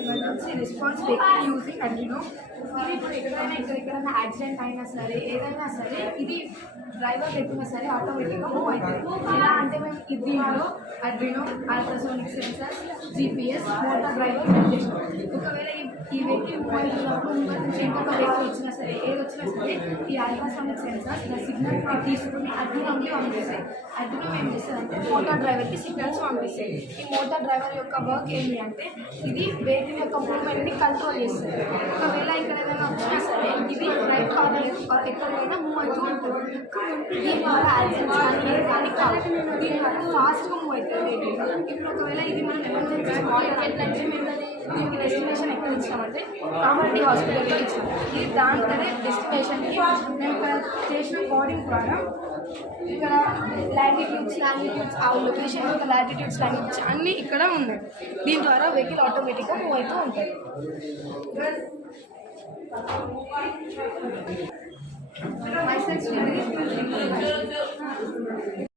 Emergency response vehicle using Adreno. ఇది ఇప్పుడు ఎక్కడైనా యాక్సిడెంట్ అయినా సరే ఏదైనా సరే ఇది డ్రైవర్ పెట్టినా సరే ఆటోమేటిక్గా మూవ్ అవుతుంది. ఎలా అంటే మేము దీంట్లో Adreno, ultrasonic sensors, GPS, motor driver set చేసినాం. ఒకవేళ ఈ వెహికల్ మూవ్ అవుతున్నప్పుడు ముందు నుంచి ఇంకొక వెహికల్ వచ్చినా సరే ఏది వచ్చినా సరే ఈ అల్ట్రాసోనిక్ సెన్సర్స్ సిగ్నల్ తీసుకుని అడ్రినోకి పంపిస్తాయి. అడ్రినో ఏం చేస్తుంది అంటే మోటార్ డ్రైవర్కి సిగ్నల్స్ పంపిస్తాయి. ఈ మోటార్ డ్రైవర్ యొక్క వర్క్ ఏంటి అంటే ఇది వెహికల్ యొక్క మూవ్మెంట్ని కంట్రోల్ చేస్తుంది. ఒకవేళ ఇక్కడ ఏదైనా వచ్చినా సరే ఇది రైట్ కార్నర్ ఎక్కడైనా మూవ్ అవుతూ ఉంటుంది. దీనివల్ల యాక్సిడెంట్స్ కానీ ఏది కానీ కాదు. దీనివల్ల ఫాస్ట్గా మూవ్ అవుతుంది వెహికల్. ఇప్పుడు ఒకవేళ ఇది మనం ఎమర్జెన్సీ స్పాట్ ఎట్లంటే మేము దీనికి డెస్టినేషన్ ఎక్కడ ఇచ్చామంటే కామారెడ్డి హాస్పిటల్కి ఇచ్చాం. ఇది దాంట్లోనే డెస్టినేషన్కి మేము ఇక్కడ చేసిన కోడింగ్ ద్వారా ఇక్కడ లాటిట్యూడ్స్ ఆ లొకేషన్ యొక్క లాటిట్యూడ్స్ అన్నీ ఇక్కడ ఉన్నాయి. దీని ద్వారా వెహికల్ ఆటోమేటిక్గా మూవ్ అవుతూ ఉంటుంది.